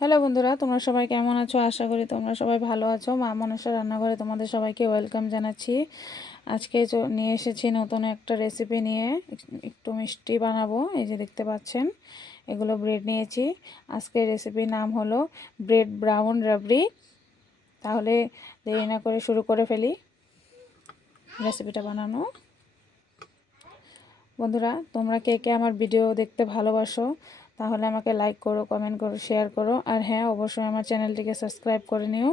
Hello বন্ধুরা, তোমরা সবাই কেমন আছো? আশা করি তোমরা সবাই ভালো আছো। মা মনসা রান্নাঘরে তোমাদের সবাইকে ওয়েলকাম জানাচ্ছি। আজকে নিয়ে এসেছি নতুন একটা রেসিপি নিয়ে। একটু মিষ্টি বানাবো, এই যে দেখতে পাচ্ছেন, এগুলো ব্রেড নিয়েছি। আজকের রেসিপির নাম হলো ব্রেড ব্রাউন রাবড়ি। তাহলে দেরি না করে শুরু করে ফেলি রেসিপিটা বানানো। বন্ধুরা, তোমরা কে কে আমার ভিডিও দেখতে ভালোবাসো তাহলে আমাকে লাইক করো কমেন্ট করো শেয়ার করো। আর হ্যাঁ অবশ্যই আমার চ্যানেলটিকে সাবস্ক্রাইব করে নিও।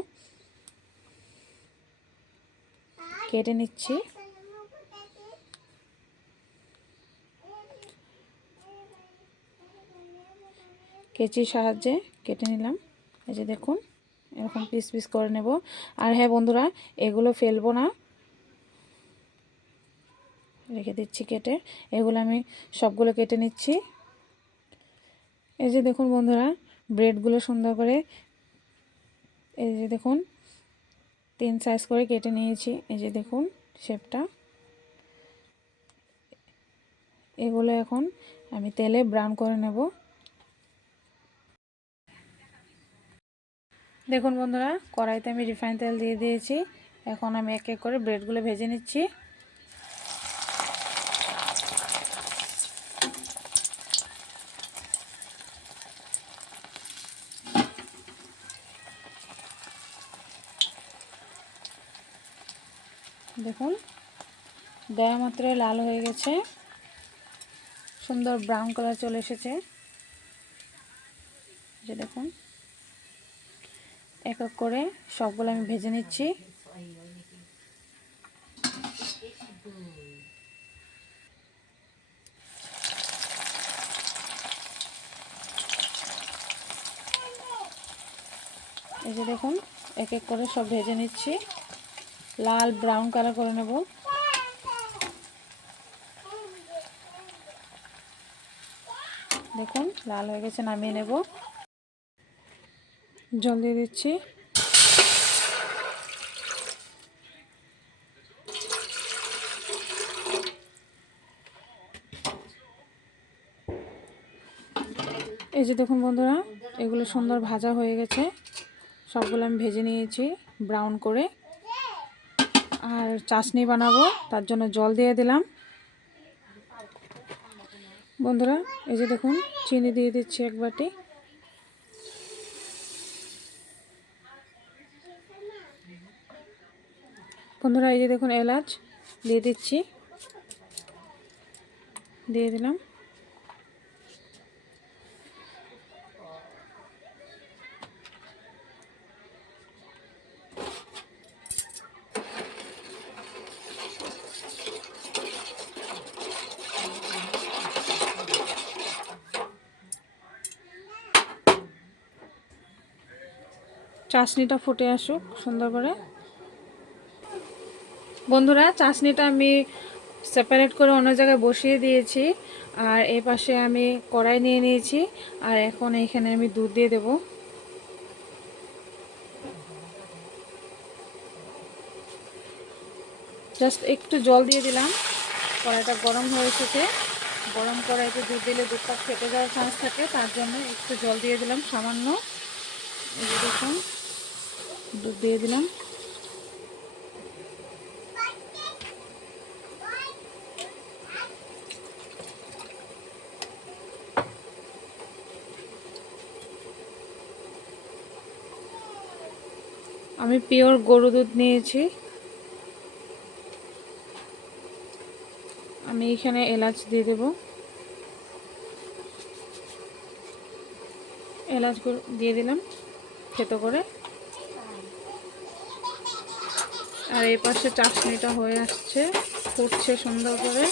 কেটে নিচ্ছি। কেচির সাহায্যে কেটে নিলাম। এই যে দেখুন, এরকম পিস পিস করে নেব। আর হ্যাঁ বন্ধুরা, এগুলো ফেলব না। রেখে দিচ্ছি কেটে। এগুলো আমি সবগুলো কেটে নিচ্ছি। এই যে দেখুন বন্ধুরা ব্রেডগুলো সুন্দর করে এই যে দেখুন, তিন সাইজ করে কেটে নিয়েছি। এই যে দেখুন শেপটা এগুলো এখন আমি তেলে ব্রাউন করে নেব। দেখুন বন্ধুরা, কড়াইতে আমি রিফাইন তেল দিয়ে দিয়েছি। এখন আমি এক এক করে ব্রেডগুলো ভেজে নিচ্ছি। দেখুন। দেওয়া মাত্র লাল হয়ে গেছে। সুন্দর ব্রাউন কালার চলে এসেছে। যে দেখুন। এক এক করে সবগুলো আমি ভেজে নিচ্ছি। এই যে দেখুন, এক এক করে সব ভেজে নিচ্ছি। লাল ব্রাউন কালার করে নেব। দেখুন, লাল হয়ে গেছে, নামিয়ে নেব। জল দিয়ে দিচ্ছি। এই যে দেখুন বন্ধুরা, এগুলো সুন্দর ভাজা হয়ে গেছে। সবগুলো আমি ভেজে নিয়েছি, ব্রাউন করে। আর চাশনি বানাবো, তার জন্য জল দিয়ে দিলাম। বন্ধুরা, এই যে দেখুন, চিনি দিয়ে দিচ্ছি এক বাটি। বন্ধুরা, এই যে দেখুন, এলাচ দিয়ে দিচ্ছি। দিয়ে দিলাম। চাশনিটা ফুটে আসুক, সুন্দর করে। বন্ধুরা, চাশনিটা আমি সেপারেট করে অন্য জায়গায় বসিয়ে দিয়েছি, আর এই পাশে আমি কড়াই নিয়ে নিয়েছি, আর এখন এইখানে আমি দুধ দিয়ে দেব। জাস্ট একটু জল দিয়ে দিলাম, কড়াইটা গরম হয়ে এসেছে। গরম কড়াইতে দুধ দিলে দুধটা ফেটে যাওয়ার চান্স থাকে, তার জন্য একটু জল দিয়ে দিলাম সামান্য। দেখুন। দুধ দিয়ে দিলাম। আমি পিওর গরু দুধ নিয়েছি। আমি এখানে এলাচ দিয়ে দেব। এলাচ দিয়ে দিলাম খেতো করে। আর এই পাশে চাটনিটা হয়ে আসছে, ফুটছে সুন্দর করে।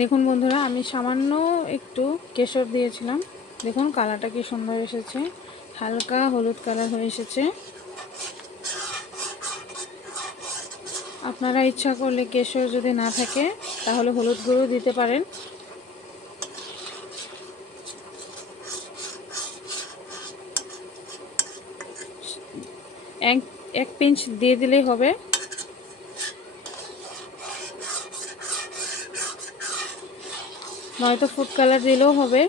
দেখুন বন্ধুরা, আমি সামান্য একটু কেশর দিয়েছিলাম। দেখুন কালারটা কি সুন্দর এসেছে। হালকা হলুদ কালার হয়ে এসেছে। আপনারা ইচ্ছা করলে কেশর যদি না থাকে, তাহলে হলুদ গুঁড়ো দিতে পারেন। এক এক পিঞ্চ দিয়ে দিলেই হবে। নয়তো ফুড কালার দিলেও হবে।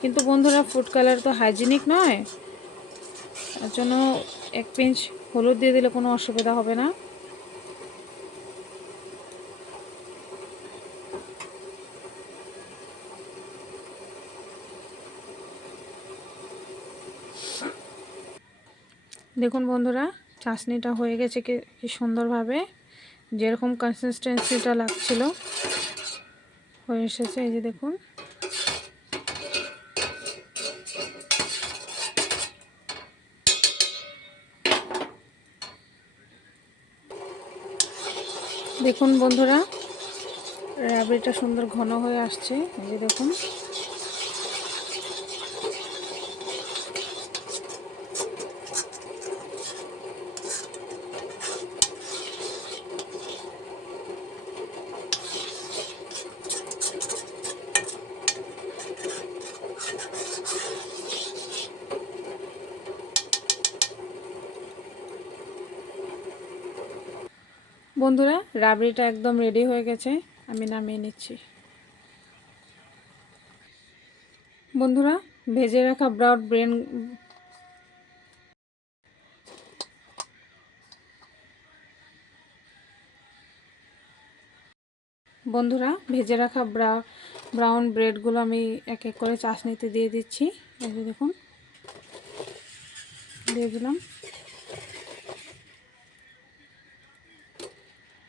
কিন্তু বন্ধুরা ফুড কালার তো হাইজিনিক নয়। তার জন্য এক পিঞ্চ হলুদ দিয়ে দিলে কোনো অসুবিধা হবে না। দেখুন বন্ধুরা, চাশনিটা হয়ে গেছে কি সুন্দরভাবে। যেরকম কনসিস্টেন্সিটা লাগছিল, হয়ে এসেছে, এই যে দেখুন। দেখুন বন্ধুরা রাবড়িটা সুন্দর ঘন হয়ে আসছে, এই যে দেখুন। বন্ধুরা, রাবড়িটা একদম রেডি হয়ে গেছে। আমি নামিয়ে নিচ্ছি। বন্ধুরা, ভেজে রাখা ব্রাউড ব্রেন বন্ধুরা, ভেজে রাখা ব্রা ব্রাউন ব্রেডগুলো আমি এক এক করে চাশনিতে দিয়ে দিচ্ছি। দেখুন, দিয়ে দিলাম।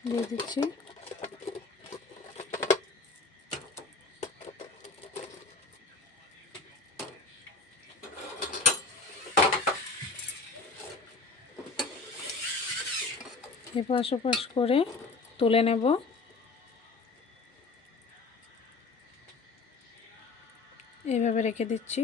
দিয়ে দিচ্ছি। এপাশ ওপাশ করে তুলে নেব। এইভাবে রেখে দিচ্ছি।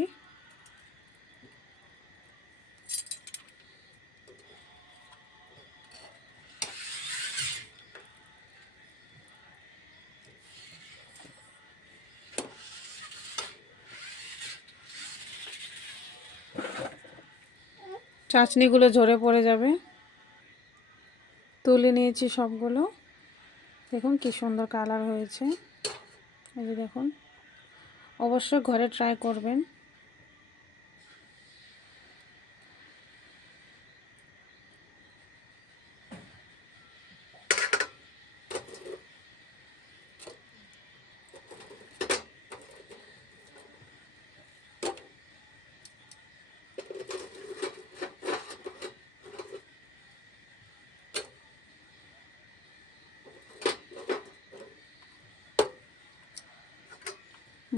চাটনিগুলো ঝরে পড়ে যাবে। তুলে নিয়েছি সবগুলো। দেখুন কি সুন্দর কালার হয়েছে। এই যে দেখুন। অবশ্যই ঘরে ট্রাই করবেন।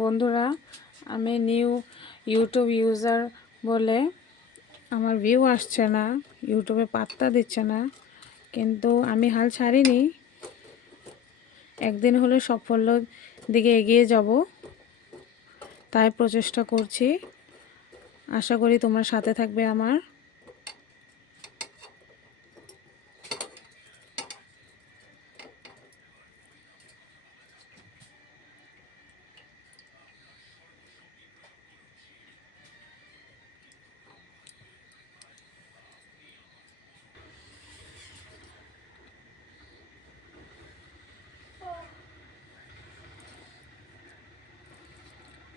বন্ধুরা, আমি নিউ ইউটিউব ইউজার বলে আমার ভিউ আসছে না ইউটিউবে পাত্তা দিচ্ছে না, কিন্তু আমি হাল ছাড়িনি। একদিন হলে সাফল্য দিকে এগিয়ে যাব, তাই প্রচেষ্টা করছি। আশা করি তোমরা সাথে থাকবে আমার।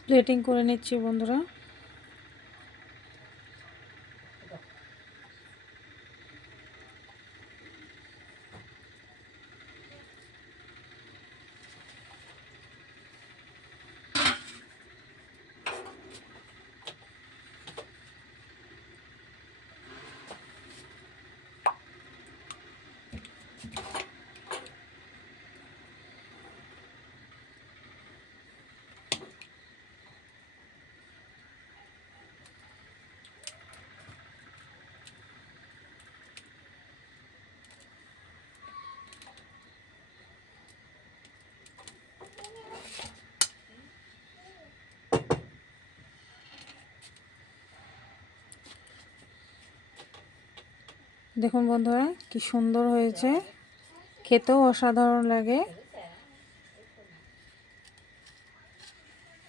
প্লেটিং করে নিচ্ছি বন্ধুরা। দেখুন বন্ধুরা, কি সুন্দর হয়েছে। খেতেও অসাধারণ লাগে।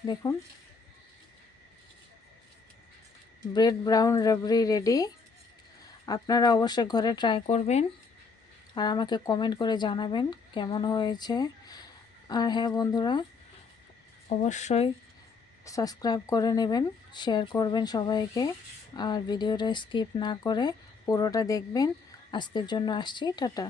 দেখুন। Bread brown rabri ready. আপনারা অবশ্যই ঘরে ট্রাই করবেন আর আমাকে কমেন্ট করে জানাবেন কেমন হয়েছে। আর হ্যাঁ বন্ধুরা, অবশ্যই সাবস্ক্রাইব করে নেবেন, শেয়ার করবেন সবাইকে। আর ভিডিওটা স্কিপ না করে পুরোটা দেখবেন। আজকের জন্য আসছি টাটা।